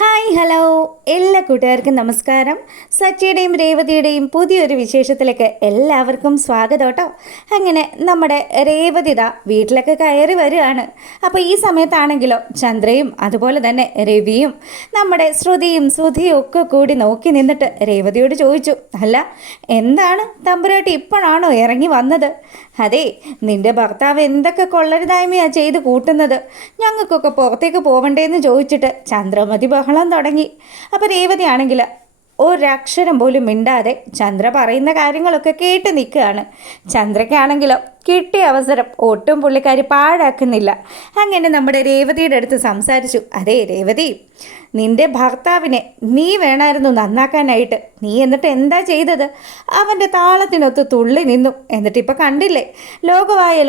Hi hello എല്ലാ കൂട്ടുകാർക്കും നമസ്കാരം. സച്ചിയുടെയും രേവതിയുടെയും പുതിയൊരു വിശേഷത്തിലേക്ക് എല്ലാവർക്കും സ്വാഗതം കേട്ടോ. അങ്ങനെ നമ്മുടെ രേവതിത വീട്ടിലൊക്കെ കയറി വരികയാണ്. അപ്പോൾ ഈ സമയത്താണെങ്കിലോ ചന്ദ്രയും അതുപോലെ തന്നെ രവിയും നമ്മുടെ ശ്രുതിയും സുധിയും ഒക്കെ കൂടി നോക്കി നിന്നിട്ട് രേവതിയോട് ചോദിച്ചു, അല്ല എന്താണ് തമ്പുരാട്ടി ഇപ്പോഴാണോ ഇറങ്ങി വന്നത്? അതെ, നിന്റെ ഭർത്താവ് എന്തൊക്കെ കൊള്ളരുതായ്മയാണ് ചെയ്ത് കൂട്ടുന്നത്, ഞങ്ങൾക്കൊക്കെ പുറത്തേക്ക് പോവണ്ടേന്ന് ചോദിച്ചിട്ട് ചന്ദ്രമതി ബഹളം തുടങ്ങി. അപ്പോൾ രേവതി ആണെങ്കിൽ ഒരക്ഷരം പോലും മിണ്ടാതെ ചന്ദ്ര പറയുന്ന കാര്യങ്ങളൊക്കെ കേട്ട് നിൽക്കുകയാണ്. ചന്ദ്രയ്ക്കാണെങ്കിലോ കിട്ടിയ അവസരം ഒട്ടും പുള്ളിക്കാരി പാഴാക്കുന്നില്ല. അങ്ങനെ നമ്മുടെ രേവതിയുടെ അടുത്ത് സംസാരിച്ചു, അതെ രേവതി, നിന്റെ ഭർത്താവിനെ നീ വേണമായിരുന്നു നന്നാക്കാനായിട്ട്. നീ എന്നിട്ട് എന്താ ചെയ്തത്? അവൻ്റെ താളത്തിനൊത്ത് തുള്ളി നിന്നു. എന്നിട്ടിപ്പോൾ കണ്ടില്ലേ,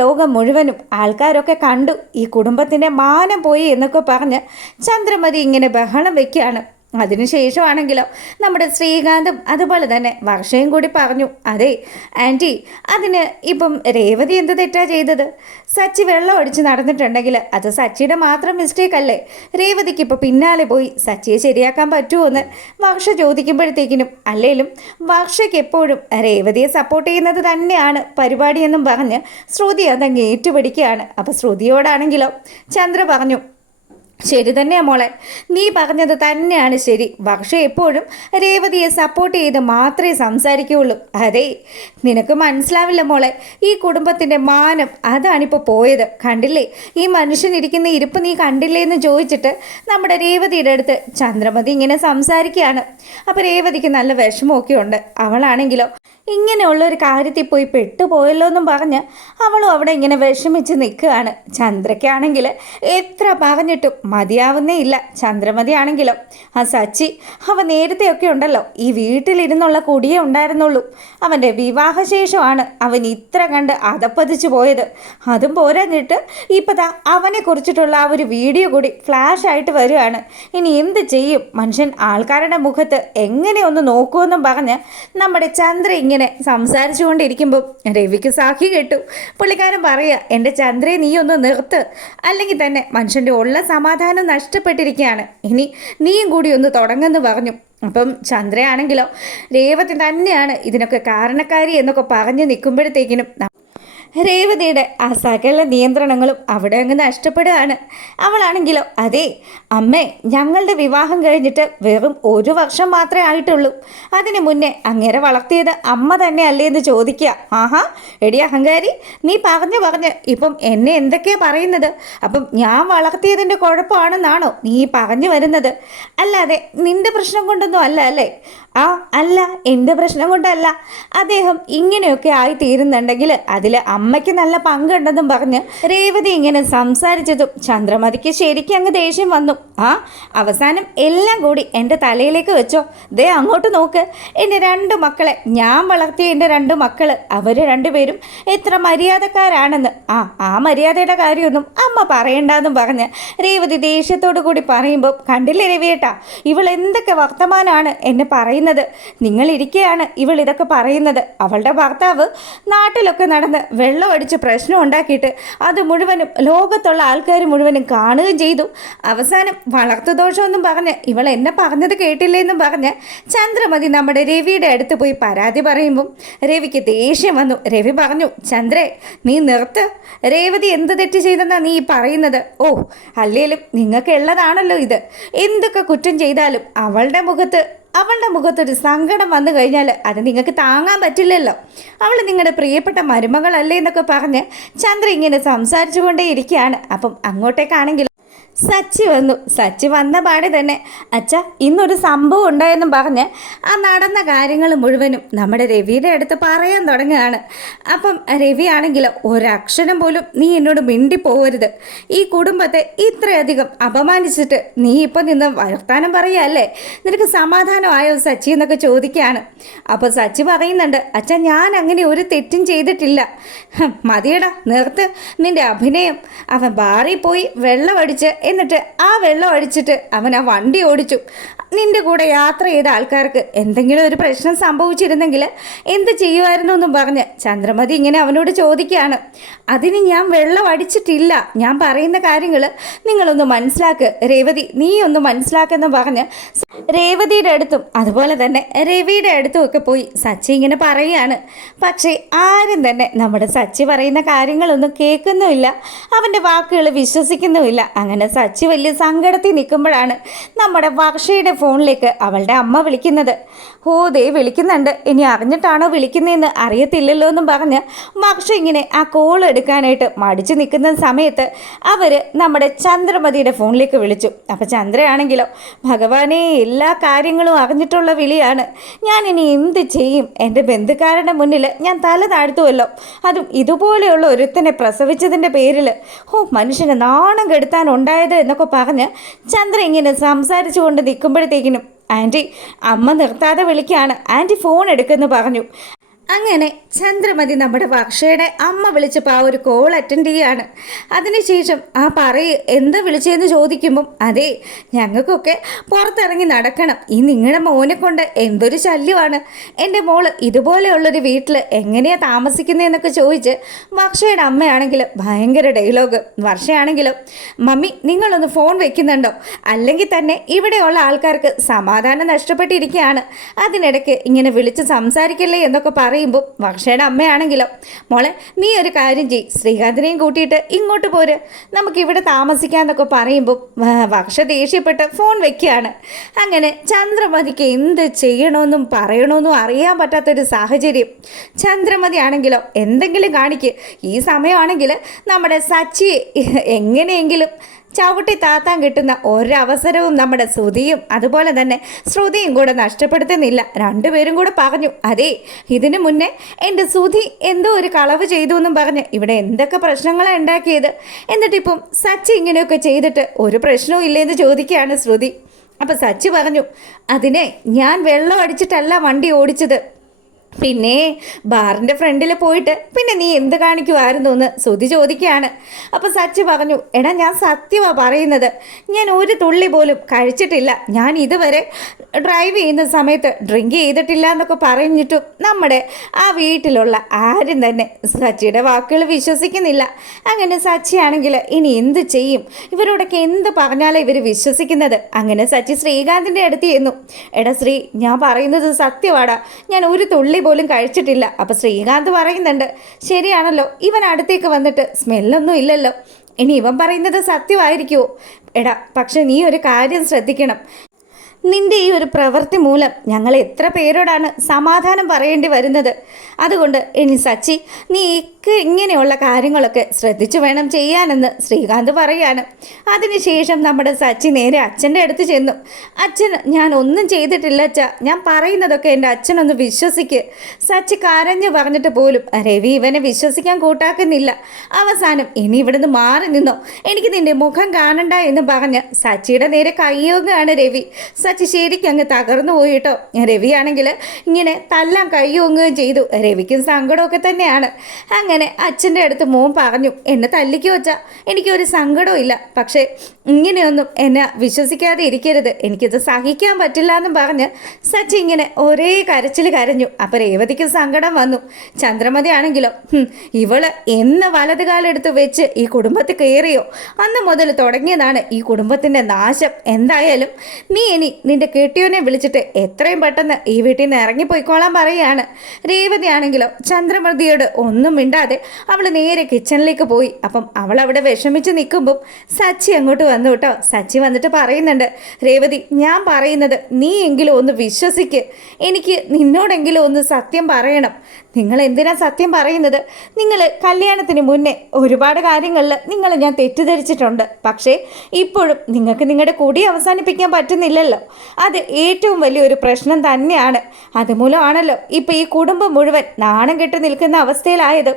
ലോകം മുഴുവനും ആൾക്കാരൊക്കെ കണ്ടു, ഈ കുടുംബത്തിൻ്റെ മാനം പോയി എന്നൊക്കെ പറഞ്ഞ് ചന്ദ്രമതി ഇങ്ങനെ ബഹളം വയ്ക്കുകയാണ്. അതിനുശേഷമാണെങ്കിലോ നമ്മുടെ ശ്രീകാന്തും അതുപോലെ തന്നെ വർഷയും കൂടി പറഞ്ഞു, അതെ ആൻറ്റി, അതിന് ഇപ്പം രേവതി എന്ത് തെറ്റാ ചെയ്തത്? സച്ചി വെള്ളം ഒടിച്ച് നടന്നിട്ടുണ്ടെങ്കിൽ അത് സച്ചിയുടെ മാത്രം മിസ്റ്റേക്ക് അല്ലേ? രേവതിക്ക് ഇപ്പോൾ പിന്നാലെ പോയി സച്ചിയെ ശരിയാക്കാൻ പറ്റുമോ എന്ന് വർഷ ചോദിക്കുമ്പോഴത്തേക്കിനും അല്ലേലും വർഷയ്ക്ക് എപ്പോഴും രേവതിയെ സപ്പോർട്ട് ചെയ്യുന്നത് തന്നെയാണ് പരിപാടിയെന്നും പറഞ്ഞ് ശ്രുതി അതങ്ങ് ഏറ്റുപിടിക്കുകയാണ്. അപ്പോൾ ശ്രുതിയോടാണെങ്കിലോ ചന്ദ്ര പറഞ്ഞു, ശരി തന്നെയാ മോളെ, നീ പറഞ്ഞത് തന്നെയാണ് ശരി. വർഷ എപ്പോഴും രേവതിയെ സപ്പോർട്ട് ചെയ്ത് മാത്രമേ സംസാരിക്കുകയുള്ളൂ. അതെ, നിനക്ക് മനസ്സിലാവില്ല മോളെ, ഈ കുടുംബത്തിൻ്റെ മാനം അതാണിപ്പോൾ പോയത്. കണ്ടില്ലേ, ഈ മനുഷ്യനിരിക്കുന്ന ഇരിപ്പ് നീ കണ്ടില്ലേ എന്ന് ചോദിച്ചിട്ട് നമ്മുടെ രേവതിയുടെ അടുത്ത് ചന്ദ്രമതി ഇങ്ങനെ സംസാരിക്കുകയാണ്. അപ്പോൾ രേവതിക്ക് നല്ല വിഷമമൊക്കെ ഉണ്ട്. അവളാണെങ്കിലോ ഇങ്ങനെയുള്ളൊരു കാര്യത്തിൽ പോയി പെട്ടുപോയല്ലോ എന്നും പറഞ്ഞ് അവളും അവിടെ ഇങ്ങനെ വിഷമിച്ച് നിൽക്കുകയാണ്. ചന്ദ്രയ്ക്കാണെങ്കിൽ എത്ര പറഞ്ഞിട്ടും മതിയാവുന്നേ ഇല്ല. ചന്ദ്രമതി ആണെങ്കിലോ ആ സച്ചി അവൻ നേരത്തെയൊക്കെ ഉണ്ടല്ലോ ഈ വീട്ടിലിരുന്നുള്ള കുടിയേ ഉണ്ടായിരുന്നുള്ളൂ. അവൻ്റെ വിവാഹശേഷമാണ് അവൻ ഇത്ര കണ്ട് അതപ്പതിച്ചു പോയത്. അതും പോരാഞ്ഞിട്ട് ഇപ്പം ദാ അവനെ കുറിച്ചിട്ടുള്ള ആ ഒരു വീഡിയോ കൂടി ഫ്ലാഷ് ആയിട്ട് വരികയാണ്. ഇനി എന്ത് ചെയ്യും മനുഷ്യൻ? ആൾക്കാരുടെ മുഖത്ത് എങ്ങനെയൊന്ന് നോക്കുമെന്നും പറഞ്ഞ് നമ്മുടെ ചന്ദ്ര ഇങ്ങനെ സംസാരിച്ചു കൊണ്ടിരിക്കുമ്പോൾ രവിക്ക് സാക്ഷി കേട്ടു. പുള്ളിക്കാരൻ പറയുക, എൻ്റെ ചന്ദ്രയെ നീ ഒന്ന് നിർത്ത്, അല്ലെങ്കിൽ തന്നെ മനുഷ്യൻ്റെ ഉള്ള സമാധാനം നഷ്ടപ്പെട്ടിരിക്കുകയാണ്. ഇനി നീയും കൂടി ഒന്ന് തുടങ്ങുമെന്ന് പറഞ്ഞു. അപ്പം ചന്ദ്രയാണെങ്കിലോ രേവതി തന്നെയാണ് ഇതിനൊക്കെ കാരണക്കാരി എന്നൊക്കെ പറഞ്ഞ് നിൽക്കുമ്പോഴത്തേക്കിനും രേവതിയുടെ ആ സകല നിയന്ത്രണങ്ങളും അവിടെ അങ്ങ് നഷ്ടപ്പെടുകയാണ്. അവളാണെങ്കിലോ, അതെ അമ്മേ, ഞങ്ങളുടെ വിവാഹം കഴിഞ്ഞിട്ട് വെറും 1 വർഷം മാത്രമേ ആയിട്ടുള്ളൂ. അതിന് മുന്നേ അങ്ങേരെ വളർത്തിയത് അമ്മ തന്നെ അല്ലേ എന്ന് ചോദിക്കുക. ആഹാ എടി അഹങ്കാരി, നീ പറഞ്ഞ് ഇപ്പം എന്നെ എന്തൊക്കെയാണ് പറയുന്നത്? അപ്പം ഞാൻ വളർത്തിയതിൻ്റെ കുഴപ്പമാണെന്നാണോ നീ പറഞ്ഞു വരുന്നത്? അല്ലാതെ നിൻ്റെ പ്രശ്നം കൊണ്ടൊന്നും അല്ല അല്ലേ? അല്ല, എൻ്റെ പ്രശ്നം കൊണ്ടല്ല. അദ്ദേഹം ഇങ്ങനെയൊക്കെ ആയി തീരുന്നുണ്ടെങ്കിൽ അതിൽ അമ്മയ്ക്ക് നല്ല പങ്കുണ്ടെന്നും പറഞ്ഞ് രേവതി ഇങ്ങനെ സംസാരിച്ചതും ചന്ദ്രമതിക്ക് ശരിക്കും അങ്ങ് ദേഷ്യം വന്നു. അവസാനം എല്ലാം കൂടി എൻ്റെ തലയിലേക്ക് വെച്ചോ. ദേ അങ്ങോട്ട് നോക്ക്, എൻ്റെ 2 മക്കളെ, ഞാൻ വളർത്തിയ എൻ്റെ 2 മക്കൾ, അവർ രണ്ടുപേരും എത്ര മര്യാദക്കാരാണെന്ന്. ആ മര്യാദയുടെ കാര്യമൊന്നും അമ്മ പറയണ്ടെന്നും പറഞ്ഞ് രേവതി ദേഷ്യത്തോടു കൂടി പറയുമ്പോൾ, കണ്ടില്ലേ രവിയേട്ടാ, ഇവൾ എന്തൊക്കെ വർത്തമാനമാണ് എന്നെ പറയുന്നത്. നിങ്ങളിരിക്കെയാണ് ഇവൾ ഇതൊക്കെ പറയുന്നത്. അവളുടെ ഭർത്താവ് നാട്ടിലൊക്കെ നടന്ന് വെള്ളം അടിച്ച് പ്രശ്നം ഉണ്ടാക്കിയിട്ട് അത് മുഴുവനും ലോകത്തുള്ള ആൾക്കാർ മുഴുവനും കാണുകയും ചെയ്തു. അവസാനം വളർത്തുദോഷമെന്നും പറഞ്ഞ് ഇവൾ എന്നെ പറഞ്ഞത് കേട്ടില്ലേന്നും പറഞ്ഞ് ചന്ദ്രമതി നമ്മുടെ രവിയുടെ അടുത്ത് പോയി പരാതി പറയുമ്പം രവിക്ക് ദേഷ്യം വന്നു. രവി പറഞ്ഞു, ചന്ദ്രേ നീ നിർത്ത്, രേവതി എന്ത് തെറ്റ് ചെയ്തെന്നാ നീ പറയുന്നത്? അല്ലേലും നിങ്ങൾക്ക് ഉള്ളതാണല്ലോ ഇത്. എന്തൊക്കെ കുറ്റം ചെയ്താലും അവളുടെ മുഖത്തൊരു സങ്കടം വന്നു കഴിഞ്ഞാൽ അത് നിങ്ങൾക്ക് താങ്ങാൻ പറ്റില്ലല്ലോ. അവൾ നിങ്ങളുടെ പ്രിയപ്പെട്ട മരുമകളല്ലേ എന്നൊക്കെ പറഞ്ഞ് ചന്ദ്ര ഇങ്ങനെ സംസാരിച്ചു കൊണ്ടേ ഇരിക്കുകയാണ്. അപ്പം അങ്ങോട്ടേക്കാണെങ്കിൽ സച്ചി വന്ന പാടെ തന്നെ, അച്ഛ ഇന്നൊരു സംഭവം ഉണ്ടായെന്നും പറഞ്ഞ് ആ നടന്ന കാര്യങ്ങൾ മുഴുവനും നമ്മുടെ രവിയുടെ അടുത്ത് പറയാൻ തുടങ്ങുകയാണ്. അപ്പം രവി ആണെങ്കിലോ, ഒരക്ഷരം പോലും നീ എന്നോട് മിണ്ടിപ്പോവരുത്. ഈ കുടുംബത്തെ ഇത്രയധികം അപമാനിച്ചിട്ട് നീ ഇപ്പം നിന്ന് വർത്താനം പറയുകയല്ലേ? നിനക്ക് സമാധാനമായോ സച്ചി എന്നൊക്കെ ചോദിക്കുകയാണ്. അപ്പോൾ സച്ചി പറയുന്നുണ്ട്, അച്ഛ ഞാൻ അങ്ങനെ ഒരു തെറ്റും ചെയ്തിട്ടില്ല. മതിയടാ നിർത്ത് നിൻ്റെ അഭിനയം. അവൻ ബാറിൽ പോയി വെള്ളമടിച്ച് എന്നിട്ട് ആ വെള്ളം അടിച്ചിട്ട് അവൻ ആ വണ്ടി ഓടിച്ചു. നിന്റെ കൂടെ യാത്ര ചെയ്ത ആൾക്കാർക്ക് എന്തെങ്കിലും ഒരു പ്രശ്നം സംഭവിച്ചിരുന്നെങ്കിൽ എന്ത് ചെയ്യുമായിരുന്നു എന്നും പറഞ്ഞ് ചന്ദ്രമതി ഇങ്ങനെ അവനോട് ചോദിക്കുകയാണ്. അതിന് ഞാൻ വെള്ളം അടിച്ചിട്ടില്ല, ഞാൻ പറയുന്ന കാര്യങ്ങൾ നിങ്ങളൊന്ന് മനസ്സിലാക്ക് രേവതി, നീ ഒന്ന് മനസ്സിലാക്കെന്ന് പറഞ്ഞ് രേവതിയുടെ അടുത്തും അതുപോലെ തന്നെ രവിയുടെ അടുത്തും ഒക്കെ പോയി സച്ചി ഇങ്ങനെ പറയുകയാണ്. പക്ഷേ ആരും തന്നെ നമ്മുടെ സച്ചി പറയുന്ന കാര്യങ്ങളൊന്നും കേൾക്കുന്നുമില്ല, അവൻ്റെ വാക്കുകൾ വിശ്വസിക്കുന്നുമില്ല. അങ്ങനെ സച്ചി വലിയ സങ്കടത്തിൽ നിൽക്കുമ്പോഴാണ് നമ്മുടെ വർഷയുടെ ഫോണിലേക്ക് അവളുടെ അമ്മ വിളിക്കുന്നത്. ഓ ദേ വിളിക്കുന്നുണ്ട്, ഇനി അറിഞ്ഞിട്ടാണോ വിളിക്കുന്നതെന്ന് അറിയത്തില്ലല്ലോ എന്നും പറഞ്ഞ് വർഷ ഇങ്ങനെ ആ കോൾ എടുക്കാനായിട്ട് മടിച്ചു നിൽക്കുന്ന സമയത്ത് അവർ നമ്മുടെ ചന്ദ്രമതിയുടെ ഫോണിലേക്ക് വിളിച്ചു. അപ്പോൾ ചന്ദ്രയാണെങ്കിലോ, ഭഗവാനെ എല്ലാ കാര്യങ്ങളും അറിഞ്ഞിട്ടുള്ള വിളിയാണ്, ഞാൻ ഇനി എന്ത് ചെയ്യും, എൻ്റെ ബന്ധുക്കാരുടെ മുന്നിൽ ഞാൻ തല താഴ്ത്തുമല്ലോ, അതും ഇതുപോലെയുള്ള ഒരുത്തനെ പ്രസവിച്ചതിൻ്റെ പേരിൽ, മനുഷ്യനെ നാണം കെടുത്താനുണ്ടായത് എന്നൊക്കെ പറഞ്ഞ് ചന്ദ്ര ഇങ്ങനെ സംസാരിച്ചു കൊണ്ട് നിൽക്കുമ്പോഴത്തേക്കിനും ആൻറ്റി അമ്മ നിർത്താതെ വിളിക്കുകയാണ്, ആൻറ്റി ഫോൺ എടുക്കുമെന്ന് പറഞ്ഞു. അങ്ങനെ ചന്ദ്രമതി നമ്മുടെ വർഷയുടെ അമ്മ വിളിച്ചപ്പോൾ ആ ഒരു കോൾ അറ്റൻഡ് ചെയ്യുകയാണ്. അതിനുശേഷം ആ എന്താ വിളിച്ചതെന്ന് ചോദിക്കുമ്പം, അതെ ഞങ്ങൾക്കൊക്കെ പുറത്തിറങ്ങി നടക്കണം, ഈ നിങ്ങളുടെ മോനെ കൊണ്ട് എന്തൊരു ശല്യമാണ്, എൻ്റെ മോള് ഇതുപോലെയുള്ളൊരു വീട്ടിൽ എങ്ങനെയാണ് താമസിക്കുന്നതെന്നൊക്കെ ചോദിച്ച് വർഷയുടെ അമ്മയാണെങ്കിൽ ഭയങ്കര ഡയലോഗ്. വർഷയാണെങ്കിലും, മമ്മി നിങ്ങളൊന്ന് ഫോൺ വെക്കുന്നുണ്ടോ, അല്ലെങ്കിൽ തന്നെ ഇവിടെയുള്ള ആൾക്കാർക്ക് സമാധാനം നഷ്ടപ്പെട്ടിരിക്കുകയാണ്, അതിനിടയ്ക്ക് ഇങ്ങനെ വിളിച്ച് സംസാരിക്കല്ലേ എന്നൊക്കെ പറയുമ്പോൾ വർഷയുടെ അമ്മയാണെങ്കിലോ, മോളെ നീ ഒരു കാര്യം ചെയ്യ്, ശ്രീകാന്തിനെയും കൂട്ടിയിട്ട് ഇങ്ങോട്ട് പോര്, നമുക്കിവിടെ താമസിക്കാമെന്നൊക്കെ പറയുമ്പോൾ വർഷ ദേഷ്യപ്പെട്ട് ഫോൺ വെക്കുകയാണ്. അങ്ങനെ ചന്ദ്രമതിക്ക് എന്ത് ചെയ്യണമെന്നും പറയണമെന്നും അറിയാൻ പറ്റാത്തൊരു സാഹചര്യം. ചന്ദ്രമതി ആണെങ്കിലോ എന്തെങ്കിലും കാണിക്ക്, ഈ സമയമാണെങ്കിൽ നമ്മുടെ സച്ചി എങ്ങനെയെങ്കിലും ചവിട്ടി താത്താൻ കിട്ടുന്ന ഒരവസരവും നമ്മുടെ ശ്രുതിയും അതുപോലെ തന്നെ ശ്രുതിയും കൂടെ നഷ്ടപ്പെടുത്തുന്നില്ല. രണ്ടുപേരും കൂടെ പറഞ്ഞു, അതെ ഇതിനു മുന്നേ എൻ്റെ ശ്രുതി എന്തോ ഒരു കളവ് ചെയ്തു എന്നും പറഞ്ഞ് ഇവിടെ എന്തൊക്കെ പ്രശ്നങ്ങളാണ് ഉണ്ടാക്കിയത്, എന്നിട്ടിപ്പം സച്ചി ഇങ്ങനെയൊക്കെ ചെയ്തിട്ട് ഒരു പ്രശ്നവും ഇല്ലെന്ന് ചോദിക്കുകയാണ് ശ്രുതി. അപ്പം സച്ചി പറഞ്ഞു, അതിനെ ഞാൻ വെള്ളം അടിച്ചിട്ടല്ല വണ്ടി ഓടിച്ചത്, പിന്നെ ബാറിൻ്റെ ഫ്രണ്ടിൽ പോയിട്ട് പിന്നെ നീ എന്ത് കാണിക്കുമായിരുന്നു എന്ന് ശ്രുതി ചോദിക്കുകയാണ്. അപ്പോൾ സച്ചി പറഞ്ഞു, എടാ ഞാൻ സത്യമാണ് പറയുന്നത്, ഞാൻ ഒരു തുള്ളി പോലും കഴിച്ചിട്ടില്ല, ഞാൻ ഇതുവരെ ഡ്രൈവ് ചെയ്യുന്ന സമയത്ത് ഡ്രിങ്ക് ചെയ്തിട്ടില്ല എന്നൊക്കെ പറഞ്ഞിട്ടും നമ്മുടെ ആ വീട്ടിലുള്ള ആരും തന്നെ സച്ചിയുടെ വാക്കുകൾ വിശ്വസിക്കുന്നില്ല. അങ്ങനെ സച്ചിയാണെങ്കിൽ ഇനി എന്ത് ചെയ്യും, ഇവരോടൊക്കെ എന്ത് പറഞ്ഞാലേ ഇവർ വിശ്വസിക്കുന്നത്. അങ്ങനെ സച്ചി ശ്രീകാന്തിൻ്റെ അടുത്ത് ചെന്നു. എടാ ശ്രീ, ഞാൻ പറയുന്നത് സത്യവാടാ, ഞാൻ ഒരു തുള്ളി പോലും കഴിച്ചിട്ടില്ല. അപ്പം ശ്രീകാന്ത് പറയുന്നുണ്ട്, ശരിയാണല്ലോ, ഇവൻ അടുത്തേക്ക് വന്നിട്ട് സ്മെല്ലൊന്നും ഇല്ലല്ലോ, ഇനി ഇവൻ പറയുന്നത് സത്യമായിരിക്കുമോ? എടാ പക്ഷെ നീ ഒരു കാര്യം ശ്രദ്ധിക്കണം, നിൻ്റെ ഈ ഒരു പ്രവൃത്തി മൂലം ഞങ്ങൾ എത്ര പേരോടാണ് സമാധാനം പറയേണ്ടി വരുന്നത്. അതുകൊണ്ട് ഇനി സച്ചി നീ ഇങ്ങനെയുള്ള കാര്യങ്ങളൊക്കെ ശ്രദ്ധിച്ചു വേണം ചെയ്യാനെന്ന് ശ്രീകാന്ത് പറയുകയാണ്. അതിനുശേഷം നമ്മുടെ സച്ചി നേരെ അച്ഛൻ്റെ അടുത്ത് ചെന്നു. അച്ഛൻ ഞാൻ ഒന്നും ചെയ്തിട്ടില്ല അച്ഛ, ഞാൻ പറയുന്നതൊക്കെ എൻ്റെ അച്ഛനൊന്ന് വിശ്വസിക്ക്. സച്ചി കരഞ്ഞു പറഞ്ഞിട്ട് പോലും രവി ഇവനെ വിശ്വസിക്കാൻ കൂട്ടാക്കുന്നില്ല. അവസാനം ഇനി ഇവിടുന്ന് മാറി നിന്നോ, എനിക്ക് നിൻ്റെ മുഖം കാണണ്ട എന്ന് പറഞ്ഞ് സച്ചിയുടെ നേരെ കയ്യോങ്ങുകയാണ് രവി. സച്ചി ശരിക്കും അങ്ങ് തകർന്നു പോയി കേട്ടോ. രവിയാണെങ്കിൽ ഇങ്ങനെ തല്ലാൻ കയ്യോങ്ങുകയും ചെയ്തു. രവിക്കും സങ്കടമൊക്കെ തന്നെയാണ്. അങ്ങനെ അച്ഛൻ്റെ അടുത്ത് മോൻ പറഞ്ഞു, എന്നെ തല്ലിക്കോ വെച്ചാൽ എനിക്കൊരു സങ്കടവും ഇല്ല, പക്ഷേ ഇങ്ങനെയൊന്നും എന്നെ വിശ്വസിക്കാതെ ഇരിക്കരുത്, എനിക്കിത് സഹിക്കാൻ പറ്റില്ല എന്നും പറഞ്ഞ് സച്ചി ഇങ്ങനെ ഒരേ കരച്ചിൽ കരഞ്ഞു. അപ്പോൾ രേവതിക്ക് സങ്കടം വന്നു. ചന്ദ്രമതി ആണെങ്കിലോ, ഇവള് എന്ന് വലതുകാലെടുത്ത് വെച്ച് ഈ കുടുംബത്തിൽ കയറിയോ അന്ന് മുതൽ തുടങ്ങിയതാണ് ഈ കുടുംബത്തിൻ്റെ നാശം. എന്തായാലും നീ ഇനി നിന്റെ കെട്ടിയോനെ വിളിച്ചിട്ട് എത്രയും പെട്ടെന്ന് ഈ വീട്ടിൽ നിന്ന് ഇറങ്ങിപ്പോയിക്കോളാൻ പറയുകയാണ്. രേവതി ആണെങ്കിലോ ചന്ദ്രമതിയോട് ഒന്നും മിണ്ടാതെ അവൾ നേരെ കിച്ചണിലേക്ക് പോയി. അപ്പം അവൾ അവിടെ വിഷമിച്ച് നിൽക്കുമ്പം സച്ചി അങ്ങോട്ട് വന്നു കേട്ടോ. സച്ചി വന്നിട്ട് പറയുന്നുണ്ട്, രേവതി ഞാൻ പറയുന്നത് നീ എങ്കിലും ഒന്ന് വിശ്വസിക്ക്, എനിക്ക് നിന്നോടെങ്കിലും ഒന്ന് സത്യം പറയണം. നിങ്ങൾ എന്തിനാ സത്യം പറയുന്നത്? നിങ്ങൾ കല്യാണത്തിന് മുന്നേ ഒരുപാട് കാര്യങ്ങളിൽ നിങ്ങൾ ഞാൻ തെറ്റിദ്ധരിച്ചിട്ടുണ്ട്, പക്ഷേ ഇപ്പോഴും നിങ്ങൾക്ക് നിങ്ങളുടെ കുടി അവസാനിപ്പിക്കാൻ പറ്റുന്നില്ലല്ലോ. അത് ഏറ്റവും വലിയൊരു പ്രശ്നം തന്നെയാണ്. അതുമൂലമാണല്ലോ ഇപ്പോൾ ഈ കുടുംബം മുഴുവൻ നാണം കെട്ട് നിൽക്കുന്ന അവസ്ഥയിലായത്.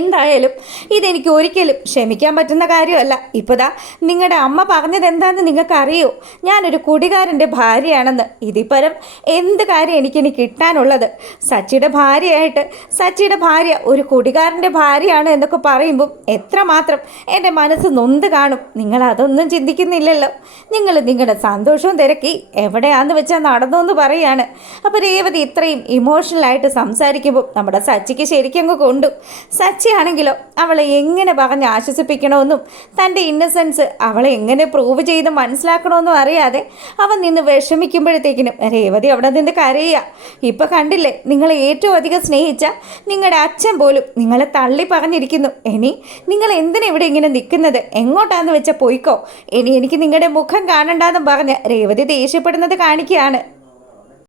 എന്തായാലും ഇതെനിക്ക് ഒരിക്കലും ക്ഷമിക്കാൻ പറ്റുന്ന കാര്യമല്ല. ഇപ്പോഴാ നിങ്ങളുടെ അമ്മ പറഞ്ഞത് എന്താണെന്ന് നിങ്ങൾക്കറിയോ? ഞാനൊരു കുടികാരൻ്റെ ഭാര്യയാണെന്ന്. ഇതിപ്പരം എന്ത് കാര്യം എനിക്കിനി കിട്ടാനുള്ളത്? സച്ചിയുടെ ഭാര്യയായിട്ട് സച്ചിയുടെ ഭാര്യ ഒരു കുടികാരൻ്റെ ഭാര്യയാണ് എന്നൊക്കെ പറയുമ്പം എത്രമാത്രം എൻ്റെ മനസ്സ് നൊന്ത് കാണും. നിങ്ങളതൊന്നും ചിന്തിക്കുന്നില്ലല്ലോ. നിങ്ങൾ നിങ്ങളുടെ സന്തോഷവും തിരക്കി എവിടെയാണെന്ന് വെച്ചാൽ നടന്നു എന്ന് പറയുകയാണ്. അപ്പോൾ രേവതി ഇത്രയും ഇമോഷണലായിട്ട് സംസാരിക്കുമ്പോൾ നമ്മുടെ സച്ചിക്ക് ശരിക്കങ്ങ് കൊണ്ടു. സച്ചിയാണെങ്കിലോ അവളെ എങ്ങനെ പറഞ്ഞ് ആശ്വസിപ്പിക്കണമെന്നും തൻ്റെ ഇന്നസെൻസ് അവളെ എങ്ങനെ പ്രൂവ് ചെയ്ത് മനസ്സിലാക്കണമെന്നും അറിയാതെ അവൻ നിന്ന് വിഷമിക്കുമ്പോഴത്തേക്കിനും രേവതി അവിടെ നിന്ന് കരയുക. ഇപ്പം കണ്ടില്ലേ, നിങ്ങളെ ഏറ്റവും അധികം സ്നേഹിച്ച നിങ്ങളുടെ അച്ഛൻ പോലും നിങ്ങളെ തള്ളി പറഞ്ഞിരിക്കുന്നു. ഇനി നിങ്ങൾ എന്തിനാ ഇവിടെ ഇങ്ങനെ നിൽക്കുന്നത്? എങ്ങോട്ടാന്ന് വെച്ചാൽ പോയിക്കോ. ഇനി എനിക്ക് നിങ്ങളുടെ മുഖം കാണണ്ടെന്നും പറഞ്ഞ് രേവതി ദേഷ്യപ്പെടുന്നത് കാണിക്കുകയാണ്.